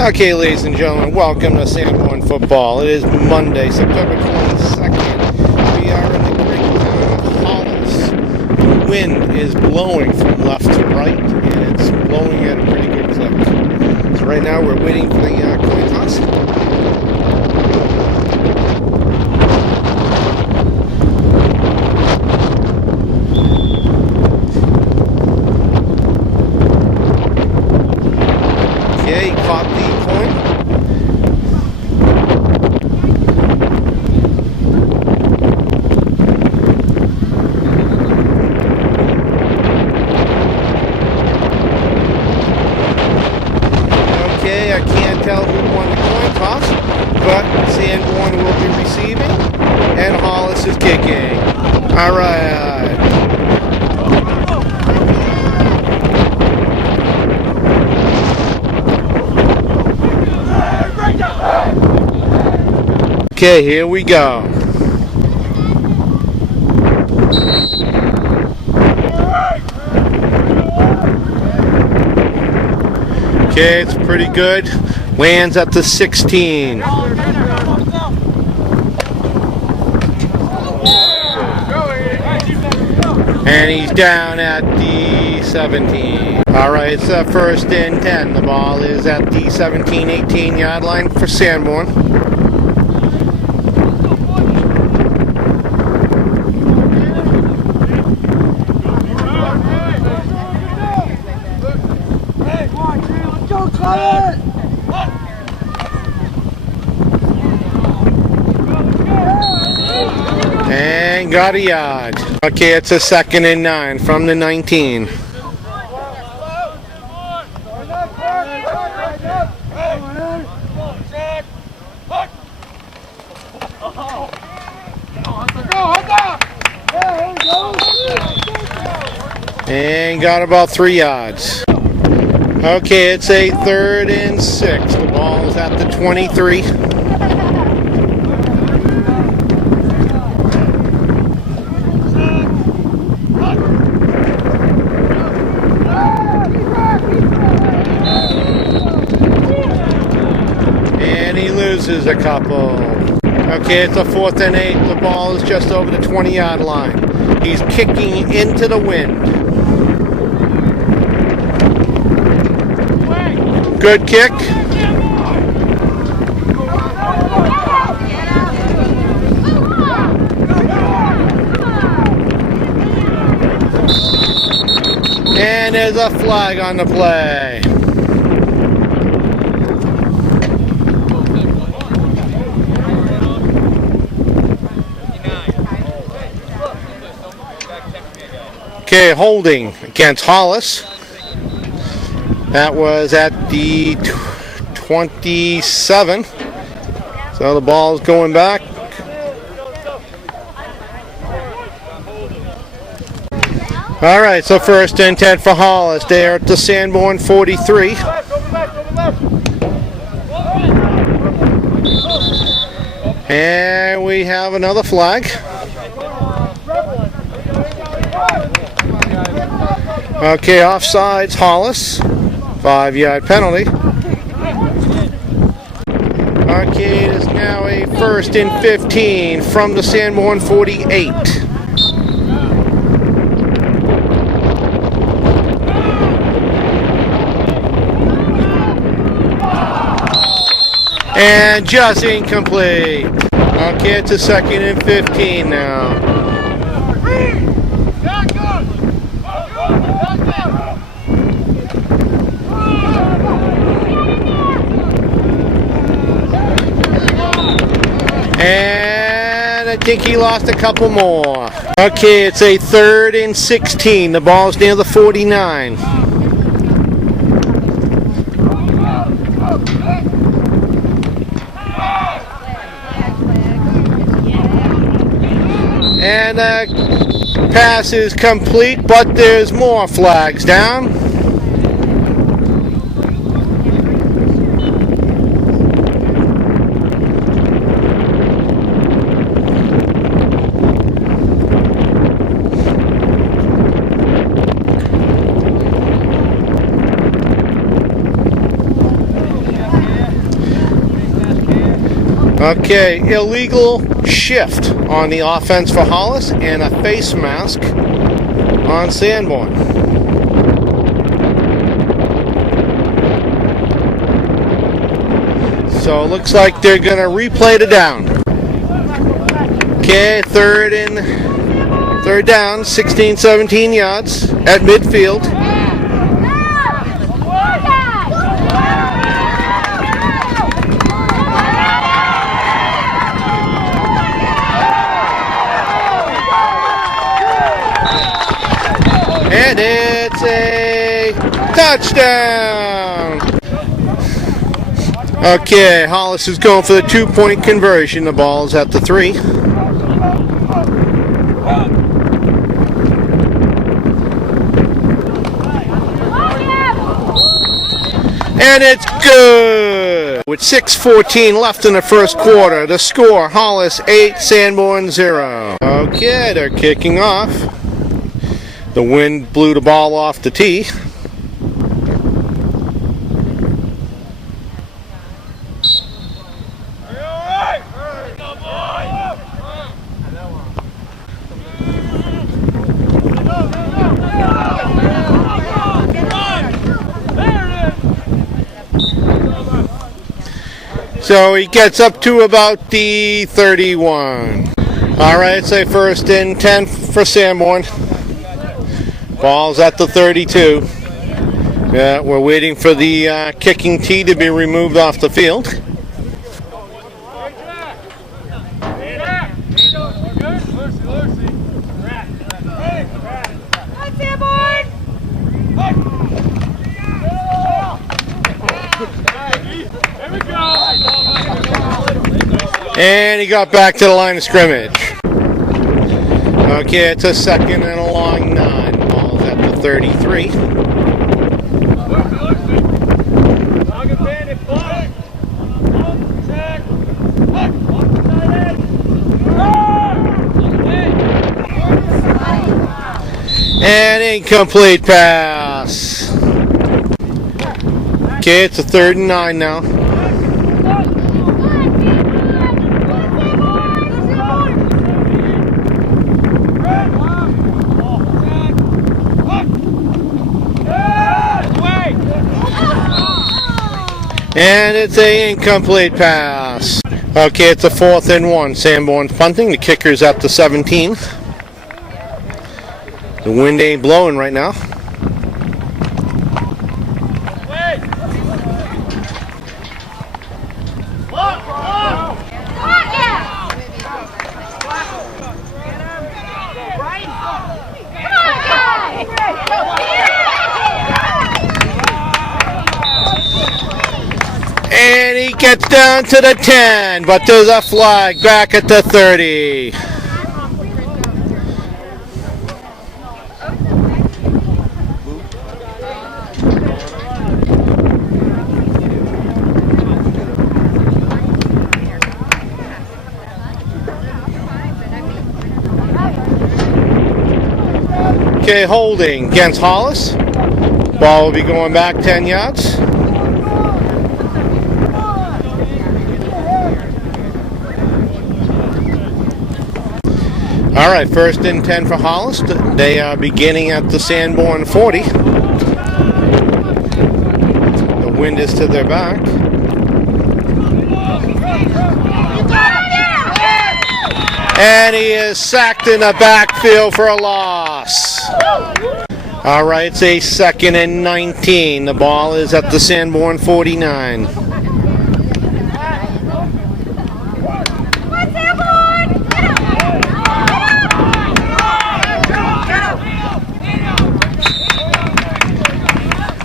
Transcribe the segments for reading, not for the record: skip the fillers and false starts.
Okay, ladies and gentlemen, welcome to Sanborn Football. It is Monday, September 22nd. We are in the great town of Hollis. The wind is blowing from left to right, and it's blowing at a pretty good clip. So right now we're waiting for the coin toss. Okay, he caught the coin. Okay, I can't tell who won the coin toss, but Sanborn will be receiving, and Hollis is kicking. All right. Okay, here we go. Okay, it's pretty good. Lands at the 16. And he's down at the 17. All right, it's first and 10. The ball is at the 17-18 yard line for Sanborn. And got a yard. Okay, it's a 2nd and 9 from the 19. And got about 3 yards. Okay, it's a 3rd and 6. The ball is at the 23. And he loses a couple. Okay, it's a 4th and 8. The ball is just over the 20-yard line. He's kicking into the wind. Good kick. And there's a flag on the play. Okay, holding against Hollis. That was at the 27. So the ball's going back. All right, so 1st and 10 for Hollis. They're at the Sanborn 43. And we have another flag. Okay, offsides Hollis. 5-yard penalty. Okay, it is now a 1st and 15 from the Sanborn 48. And just incomplete. Okay, it's a 2nd and 15 now. And I think he lost a couple more. Okay, it's a 3rd and 16. The ball's near the 49. And the pass is complete, but there's more flags down. Okay, illegal shift on the offense for Hollis and a face mask on Sanborn. So it looks like they're going to replay the down. Okay, third down, 16, 17 yards at midfield. And it's a touchdown! Okay, Hollis is going for the 2-point conversion. The ball is at the 3. And it's good! With 6:14 left in the first quarter, the score, Hollis 8, Sanborn 0. Okay, they're kicking off. The wind blew the ball off the tee. So he gets up to about the 31. All right, say first and 10 for Sanborn. Ball's at the 32. Yeah, we're waiting for the kicking tee to be removed off the field. And he got back to the line of scrimmage. Okay, it's a second and a long 9. Ball's at the 33. And incomplete pass. Okay, it's a 3rd and 9 now. And it's an incomplete pass. Okay, it's a 4th and 1. Sanborn's punting. The kicker's at the 17. The wind ain't blowing right now. And he gets down to the 10, but there's a flag back at the 30. Okay, holding against Hollis. Ball will be going back 10 yards. All right, 1st and 10 for Hollis. They are beginning at the Sanborn 40. The wind is to their back. And he is sacked in the backfield for a loss. All right, it's a 2nd and 19. The ball is at the Sanborn 49.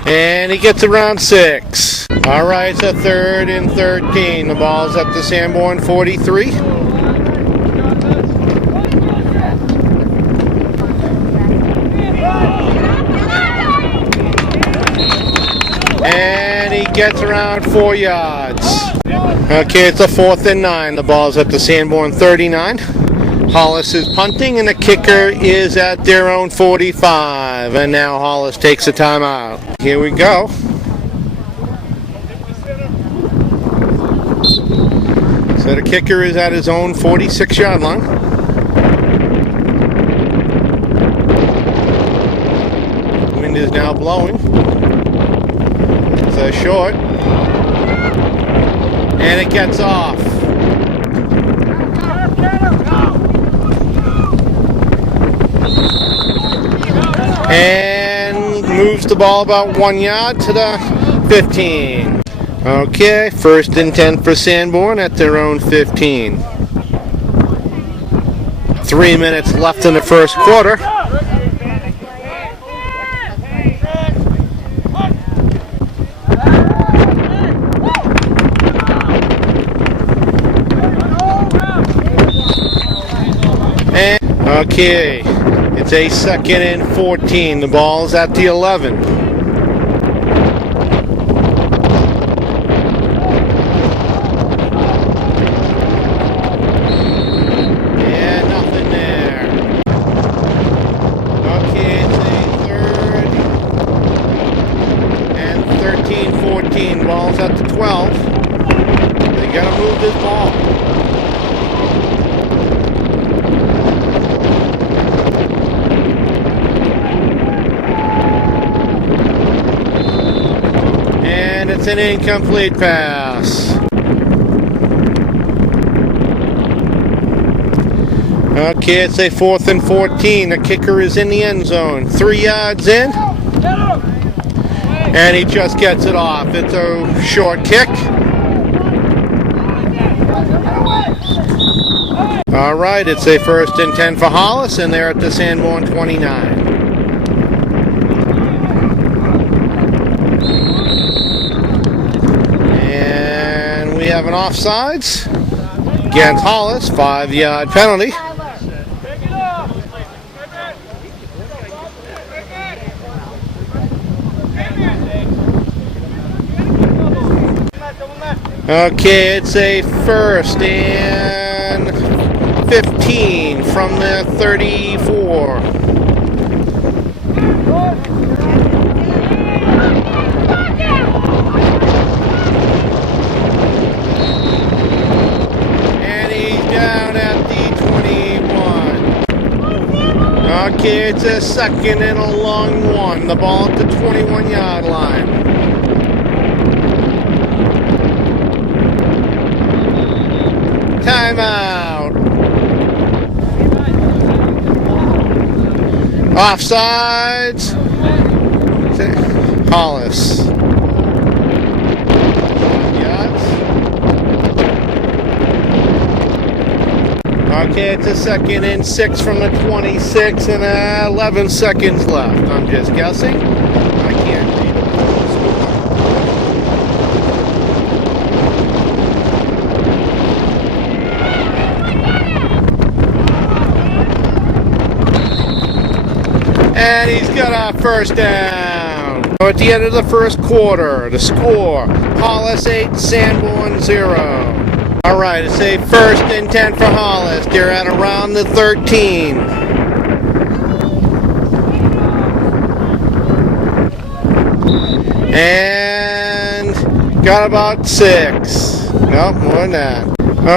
And he gets around 6. All right, it's a 3rd and 13. The ball's at the Sanborn 43. And he gets around 4 yards. Okay, it's a 4th and 9. The ball's at the Sanborn 39. Hollis is punting, and the kicker is at their own 45. And now Hollis takes a timeout. Here we go. So the kicker is at his own 46-yard line. Wind is now blowing. So short. And it gets off. And moves the ball about 1 yard to the 15. Okay, 1st and 10 for Sanborn at their own 15. 3 minutes left in the first quarter. And, okay, it's a 2nd and 14. The ball's at the 11. Ball's at the 12. They gotta move this ball. And it's an incomplete pass. Okay, it's a 4th and 14. The kicker is in the end zone. 3 yards in. And he just gets it off. It's a short kick. All right, it's a 1st and 10 for Hollis, and they're at the Sanborn 29. And we have an offsides against Hollis, 5-yard penalty. Okay, it's a 1st and 15 from the 34. And he's down at the 21. Okay, it's a 2nd and a long one. The ball at the 21-yard line. Timeout. Offsides. Hollis. Yards. Okay, it's a 2nd and 6 from the 26 and 11 seconds left. I'm just guessing. I can't read it. And he's got a 1st down. So at the end of the first quarter, the score, Hollis 8, Sanborn 0. All right, it's a 1st and 10 for Hollis. They're at around the 13. And got about 6. Nope, more than that.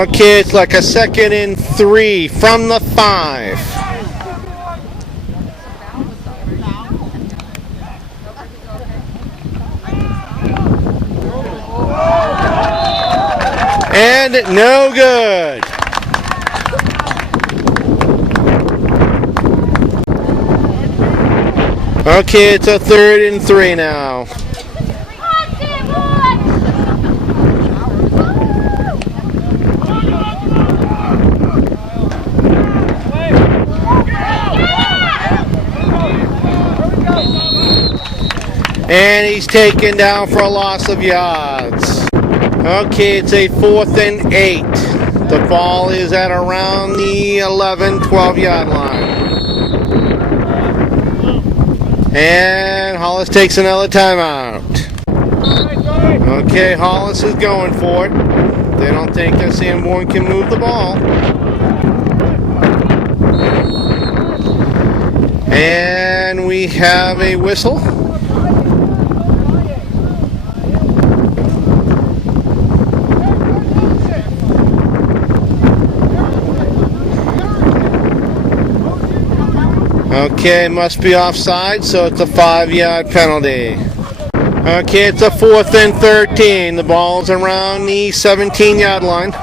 Okay, it's like a 2nd and 3 from the 5. And no good. Okay, it's a 3rd and 3 now. And he's taken down for a loss of yards. Okay, it's a 4th and 8. The ball is at around the 11, 12-yard line. And Hollis takes another timeout. Okay, Hollis is going for it. They don't think that Sanborn can move the ball. And we have a whistle. Okay, must be offside, so it's a 5-yard penalty. Okay, it's a 4th and 13. The ball's around the 17-yard line.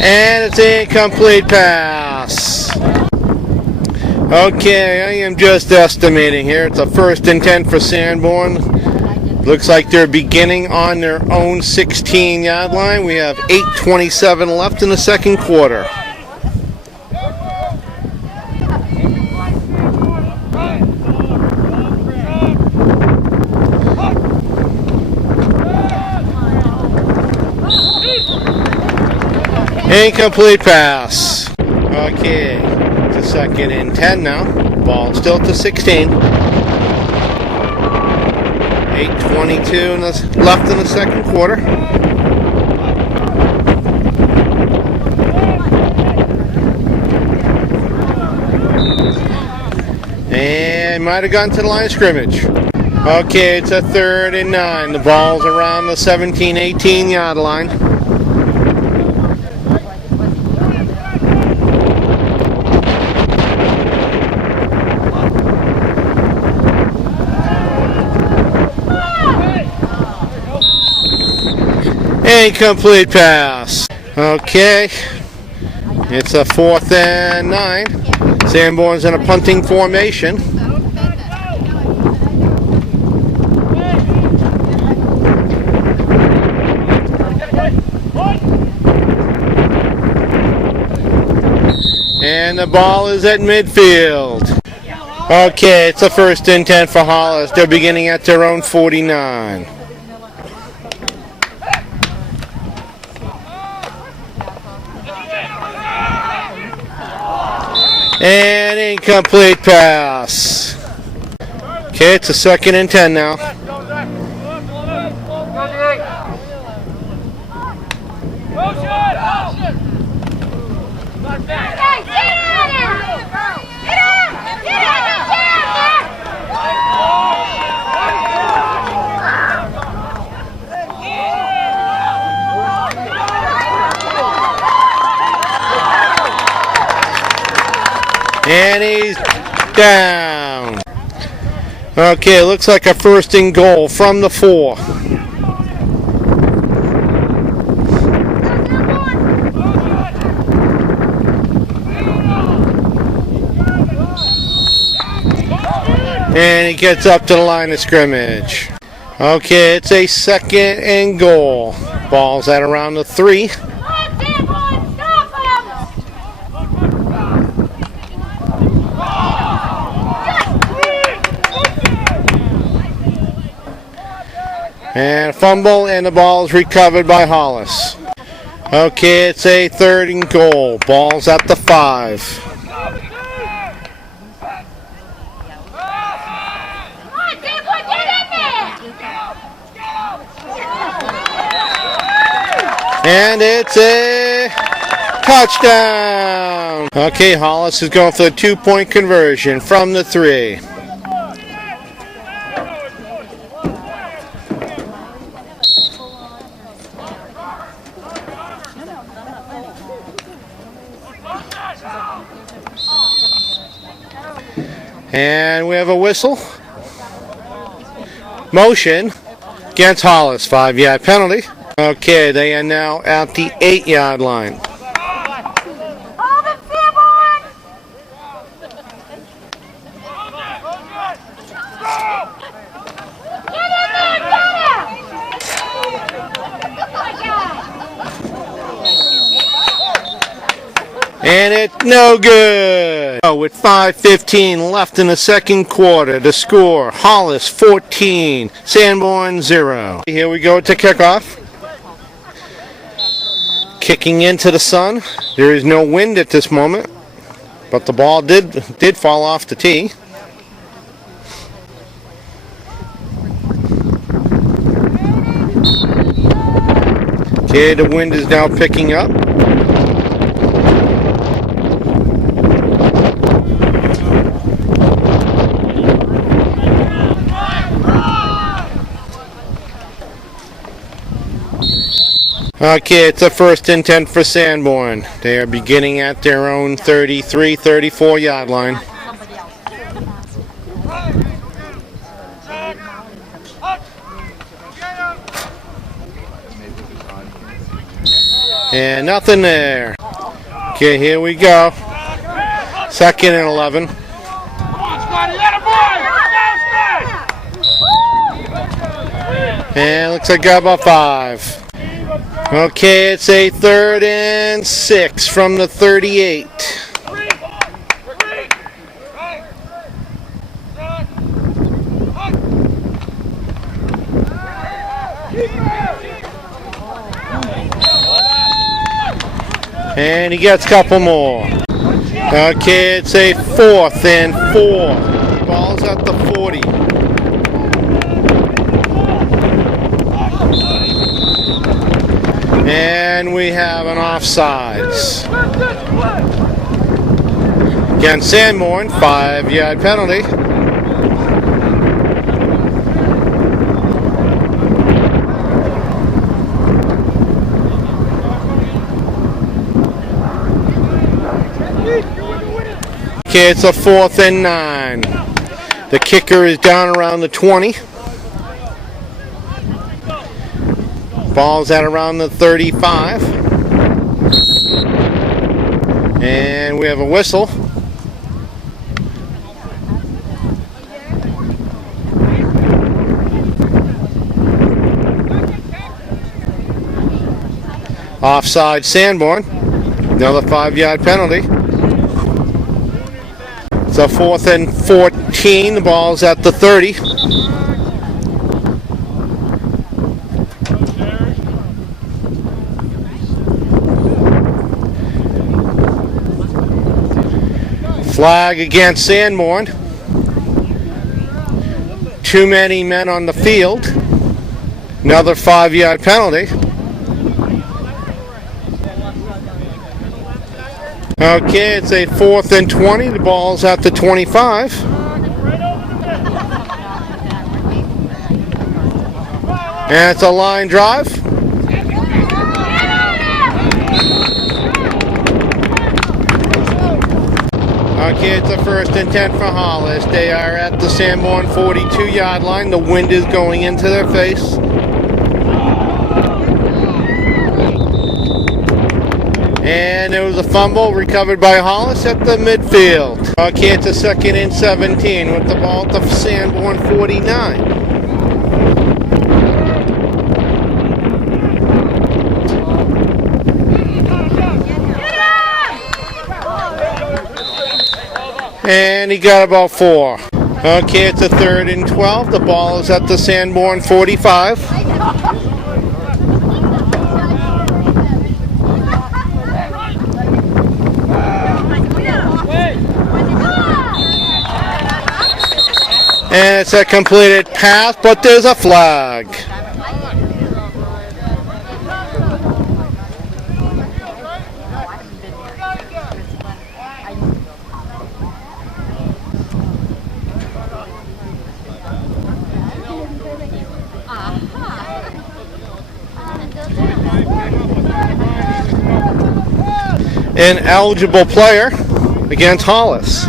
And it's an incomplete pass. Okay, I am just estimating here. It's a 1st and 10 for Sanborn. Looks like they're beginning on their own 16-yard line. We have 8:27 left in the second quarter. Incomplete pass. Okay, it's a 2nd and 10 now. Ball still to 16. 8:22 left in the second quarter. And might have gotten to the line of scrimmage. Okay, it's a 3rd and 9. The ball's around the 17-18-yard line. Incomplete pass. Okay, it's a 4th and 9. Sanborn's in a punting formation. And the ball is at midfield. Okay, it's a 1st and 10 for Hollis. They're beginning at their own 49. And incomplete pass. Okay, it's a 2nd and 10 now. And he's down. Okay, looks like a 1st and goal from the 4. And he gets up to the line of scrimmage. Okay, it's a 2nd and goal. Ball's at around the 3. And a fumble, and the ball is recovered by Hollis. Okay, it's a 3rd and goal. Ball's at the 5. And it's a touchdown. Okay, Hollis is going for the 2-point conversion from the 3. And we have a whistle. Motion against Hollis. 5-yard penalty. Okay, they are now at the 8-yard line. And it's no good. With 5:15 left in the second quarter, the score, Hollis 14, Sanborn 0. Here we go to kickoff. Kicking into the sun. There is no wind at this moment, but the ball did fall off the tee. Okay, the wind is now picking up. Okay, it's a first and 10 for Sanborn. They are beginning at their own 33, 34 yard line. And nothing there. Okay, here we go. Second and 11. And looks like got about 5. Okay, it's a 3rd and 6 from the 38. And he gets a couple more. Okay, it's a 4th and 4. Ball's at the 40. And we have an offsides. Again, Sanborn, 5-yard penalty. Okay, it's a 4th and 9. The kicker is down around the 20. Ball's at around the 35. And we have a whistle. Offside Sanborn. Another 5-yard penalty. It's a 4th and 14. The ball's at the 30. Flag against Sanborn. Too many men on the field. Another 5-yard penalty. Okay, it's a 4th and 20. The ball's at the 25. And it's a line drive. Okay, it's a 1st and 10 for Hollis. They are at the Sanborn 42-yard line. The wind is going into their face. And there was a fumble recovered by Hollis at the midfield. Okay, it's a 2nd and 17 with the ball at the Sanborn 49. And he got about 4. Okay, it's a 3rd and 12. The ball is at the Sanborn 45. And it's a completed pass, but there's a flag. An eligible player against Hollis.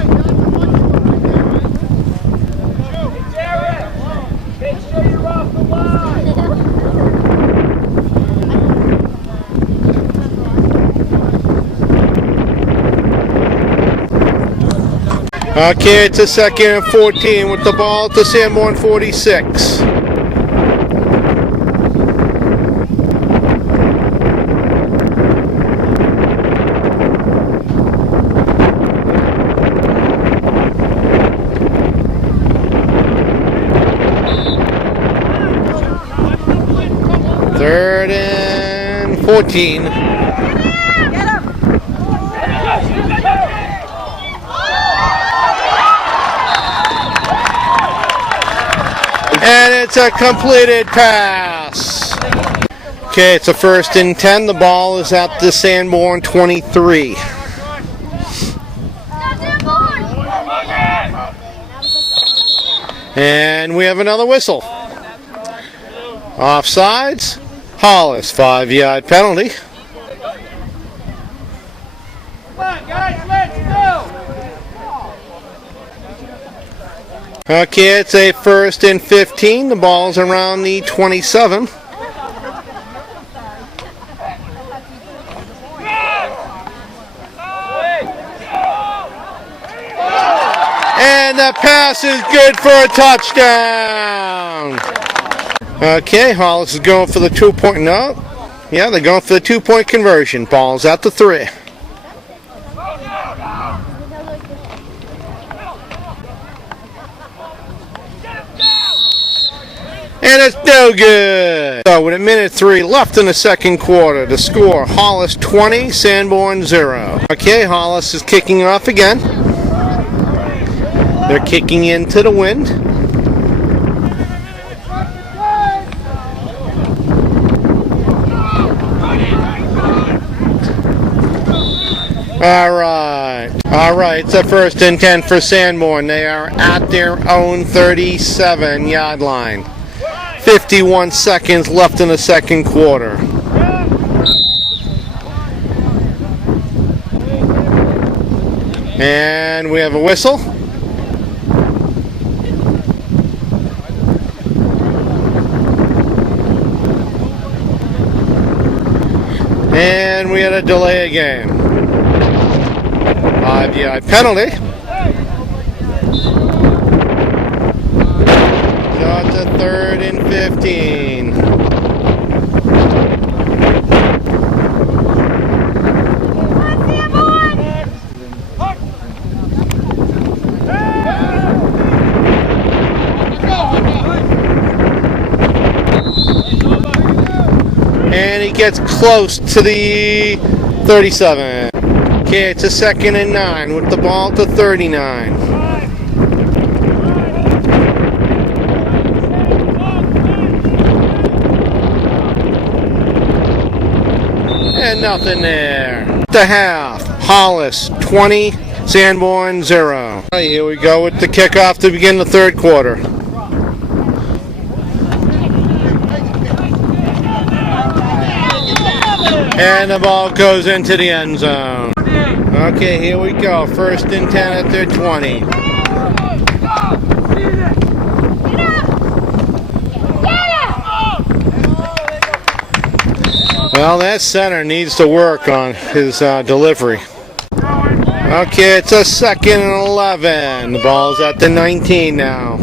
Okay, it's a 2nd and 14 with the ball at the Sanborn 46. Third and 14. And it's a completed pass. Okay, it's a 1st and 10. The ball is at the Sanborn 23. And we have another whistle. Offsides. Hollis, 5-yard penalty. Come on, guys, let's go! Okay, it's a 1st and 15. The ball's around the 27. And the pass is good for a touchdown. Okay, Hollis is going for the 2-point. No. Yeah, they're going for the 2-point conversion. Ball's at the 3. And it's no good. So with 1:03 left in the second quarter, the score, Hollis 20, Sanborn 0. Okay, Hollis is kicking off again. They're kicking into the wind. All right, it's a 1st and 10 for Sanborn. They are at their own 37-yard line. 51 seconds left in the second quarter. And we have a whistle. And we had a delay again. 5-yard penalty. So it's a 3rd and 15. And he gets close to the 37. Okay, it's a 2nd and 9 with the ball to 39. And nothing there. The half. Hollis 20, Sanborn 0. Here we go with the kickoff to begin the third quarter. And the ball goes into the end zone. Okay, here we go. 1st and 10 at their 20. Well, that center needs to work on his delivery. Okay, it's a 2nd and 11. The ball's at the 19 now.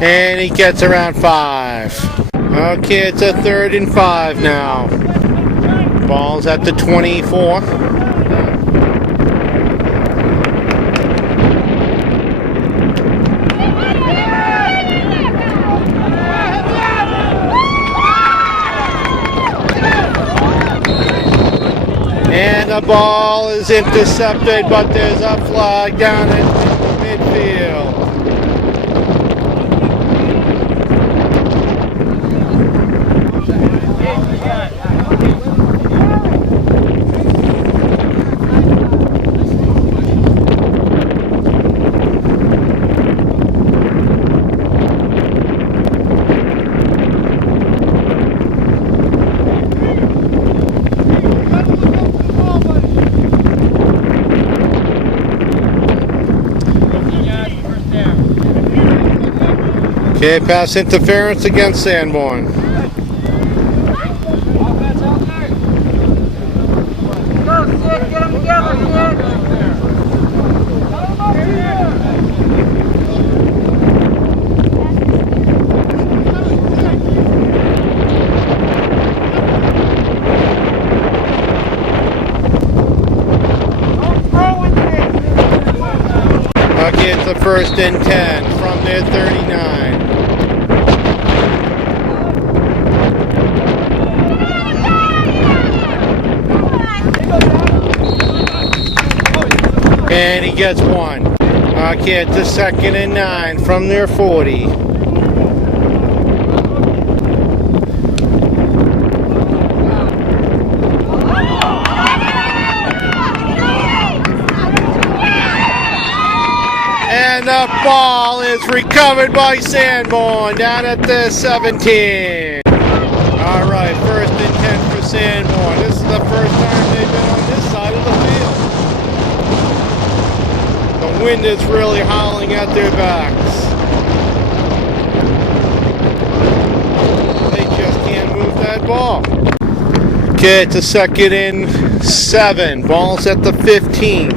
And he gets around 5. Okay, it's a 3rd and 5 now. Ball's at the 24. And the ball is intercepted, but there's a flag down in midfield. Okay, pass interference against Sanborn. Go, Sid, get them together, Sid. Okay, it's a 1st and 10 from their 39. And he gets 1. Okay, it's a 2nd and 9 from their 40. And the ball is recovered by Sanborn down at the 17. All right, 1st and 10 for Sanborn. This is the first time they've been on this side of the field. The wind is really howling at their backs. They just can't move that ball. Okay, it's a 2nd and 7. Ball's at the 15.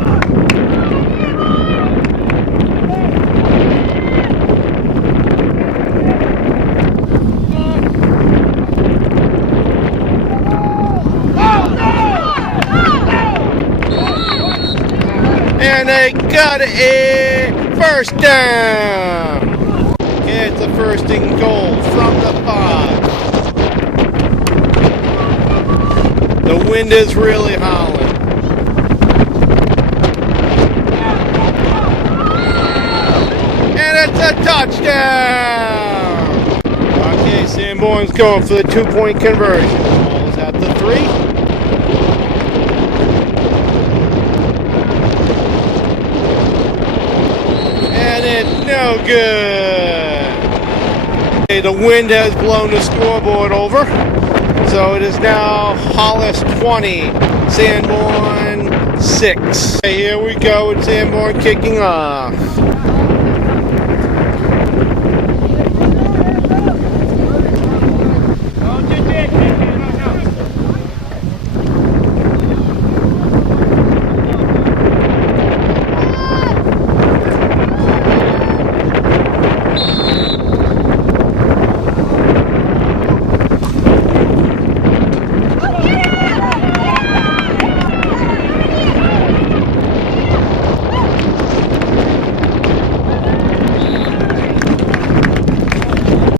And they got a first down. Okay, it's a 1st and goal from the 5. The wind is really howling. And it's a touchdown. Okay, Sanborn's going for the 2-point conversion. Ball's at the 3. No good. Okay, the wind has blown the scoreboard over. So it is now Hollis 20, Sanborn 6. Okay, here we go with Sanborn kicking off.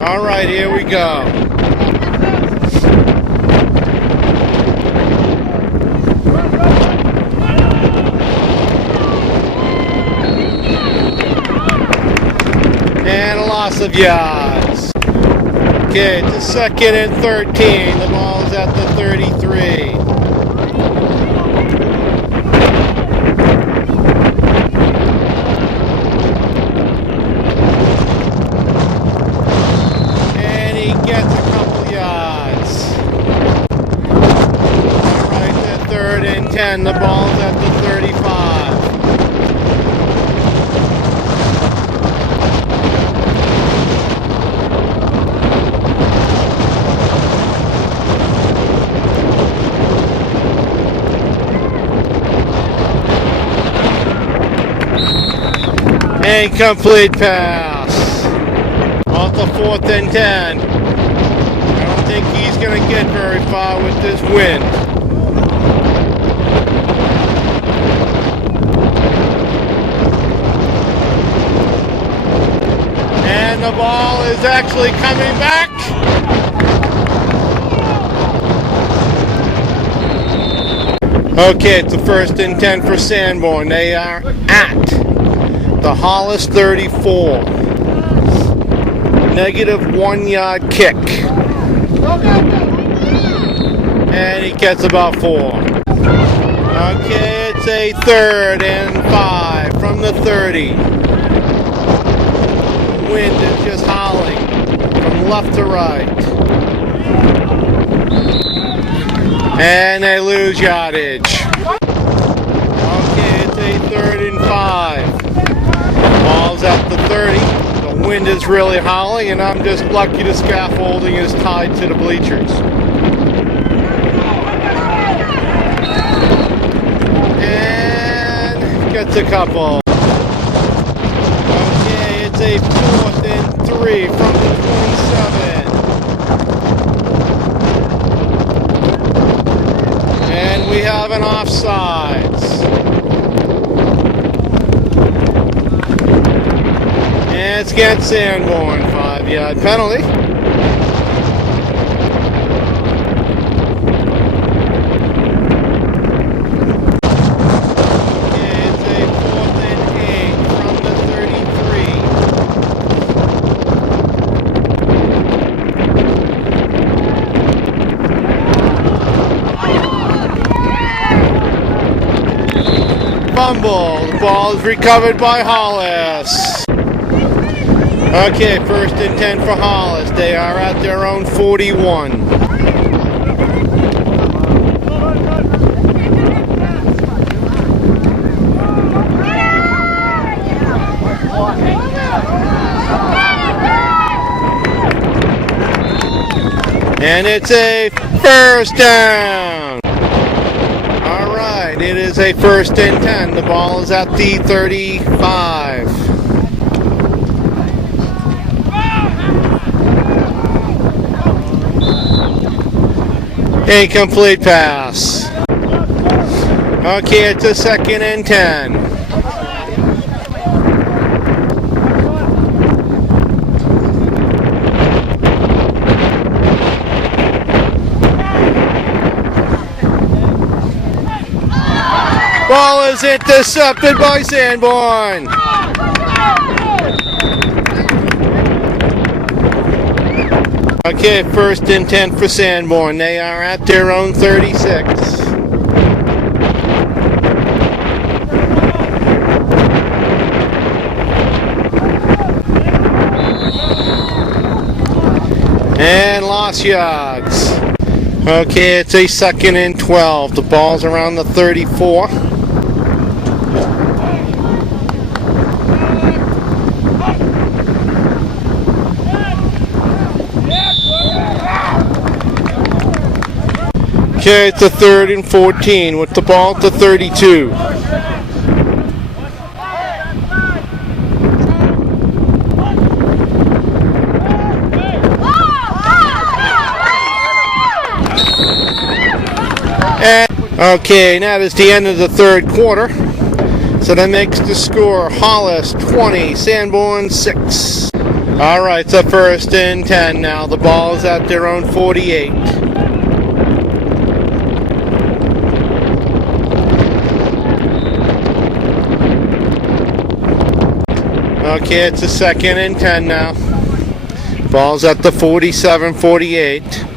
All right, here we go. And a loss of yards. Okay, it's a 2nd and 13. The ball's at the 33. Gets a couple yards. All right, the 3rd and 10. The ball's at the 35. Incomplete pass. Off the 4th and 10. I don't think he's going to get very far with this wind. And the ball is actually coming back. Okay, it's the 1st and 10 for Sanborn. They are at the Hollis 34. -1 yard kick. And he gets about 4. Okay, it's a 3rd and 5 from the 30. The wind is just howling from left to right. And they lose yardage. Okay, it's a 3rd and 5. Ball's at the 30. The wind is really howling, and I'm just lucky the scaffolding is tied to the bleachers. And gets a couple. Okay, it's a 4th and 3 from the 27. And we have an offsides. And it's against Sanborn, 5-yard penalty. It's a 4th and 8 from the 33. Fumble. The ball is recovered by Hollis. Okay, 1st and 10 for Hollis. They are at their own 41. And it's a 1st down. All right, it is a 1st and 10. The ball is at the 35. Incomplete pass. Okay, it's a 2nd and 10. Ball is intercepted by Sanborn. Okay, 1st and 10 for Sanborn. They are at their own 36. And lost yards. Okay, it's a 2nd and 12. The ball's around the 34. Okay, it's a 3rd and 14 with the ball at the 32. Okay, now that is the end of the 3rd quarter. So that makes the score Hollis 20, Sanborn 6. All right, so 1st and 10 now. The ball is at their own 48. Okay, it's a 2nd and 10 now. Ball's at the 47-48.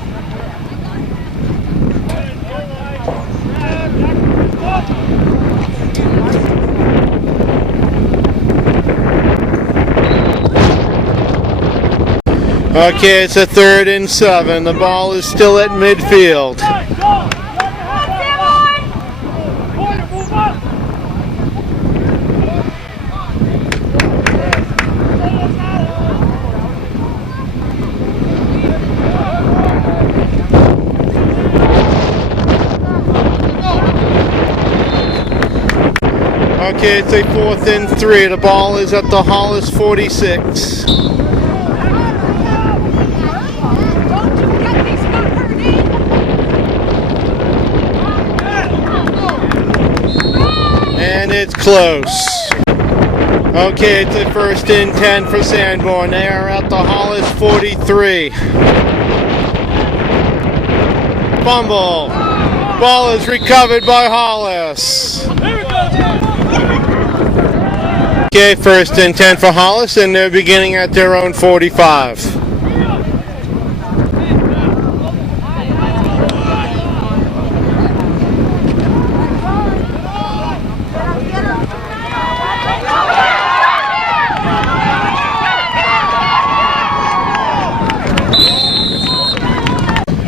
Okay, it's a 3rd and 7. The ball is still at midfield. Okay, it's a 4th and 3. The ball is at the Hollis 46. And it's close. Okay, it's a 1st and 10 for Sanborn. They are at the Hollis 43. Fumble. Ball is recovered by Hollis. Okay, 1st and 10 for Hollis, and they're beginning at their own 45.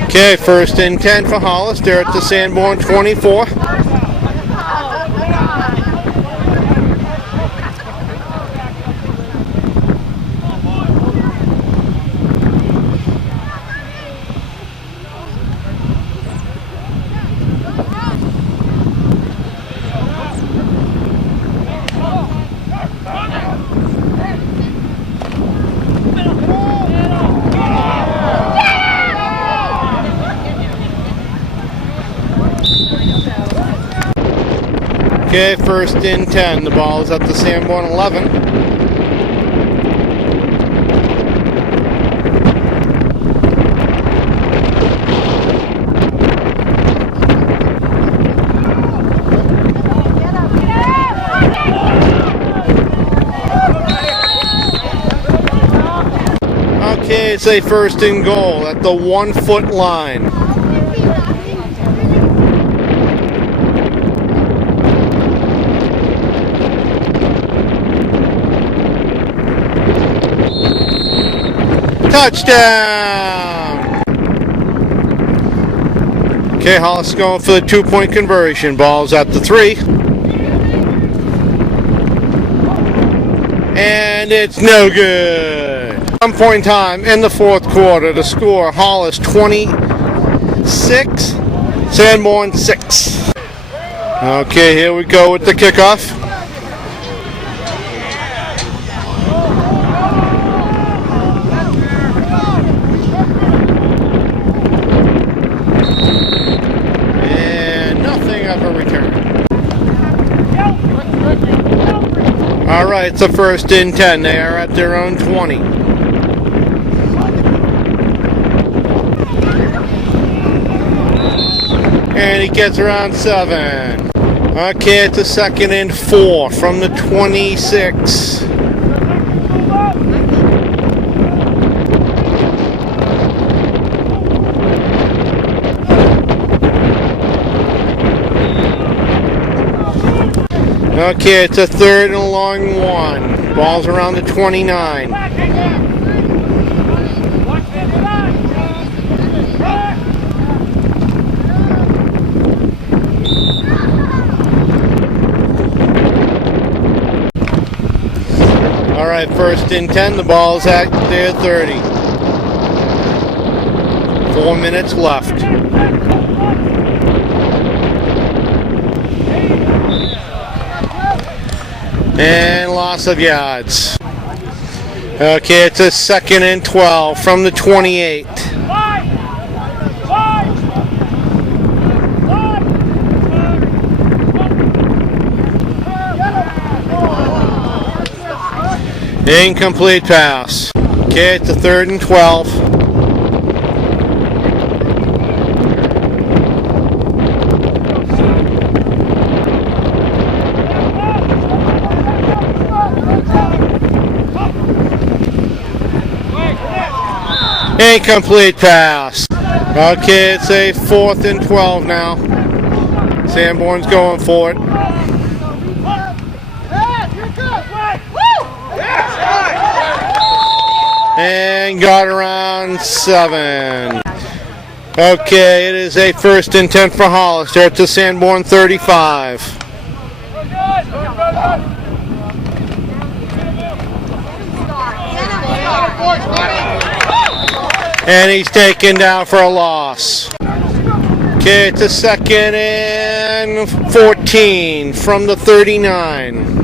Okay, 1st and 10 for Hollis. They're at the Sanborn 24. Okay, 1st and 10. The ball is at the Sanborn 11. Okay, it's a 1st and goal at the 1-foot line. Touchdown! Okay, Hollis going for the 2-point conversion. Ball's at the 3. And it's no good. 1 point time in the 4th quarter. The score, Hollis 26, Sanborn 6. Okay, here we go with the kickoff. And nothing of a return. All right, it's a 1st and 10. They are at their own 20. And he gets around 7. Okay, it's a 2nd and 4 from the 26. Okay, it's a 3rd and a long 1. Ball's around the 29. All right, 1st and 10. The ball's at their 30. 4 minutes left. And loss of yards. Okay, it's a 2nd and 12 from the 28. Incomplete pass. Okay, it's a 3rd and 12. Incomplete pass. Okay, it's a 4th and 12 now. Sanborn's going for it. And got around 7. Okay, it is a 1st and 10 for Hollis. They're at the Sanborn 35. And he's taken down for a loss. Okay, it's a 2nd and 14 from the 39.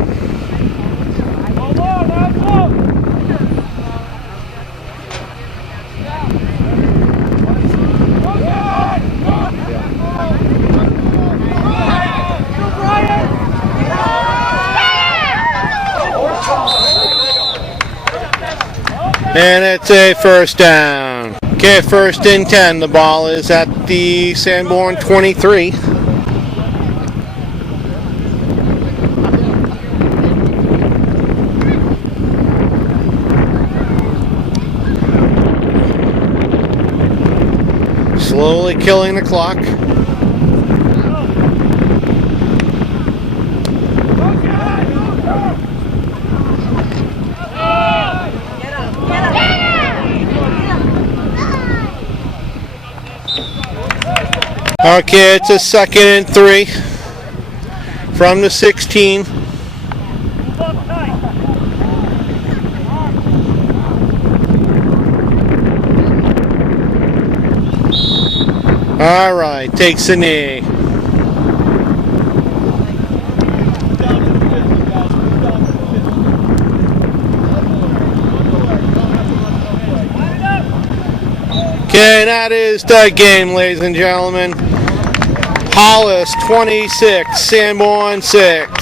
And it's a 1st down. Okay, 1st and 10. The ball is at the Sanborn 23. Slowly killing the clock. Okay, it's a 2nd and 3 from the 16. All right, takes a knee. Okay, that is the game, ladies and gentlemen. Hollis 26, Sanborn 6.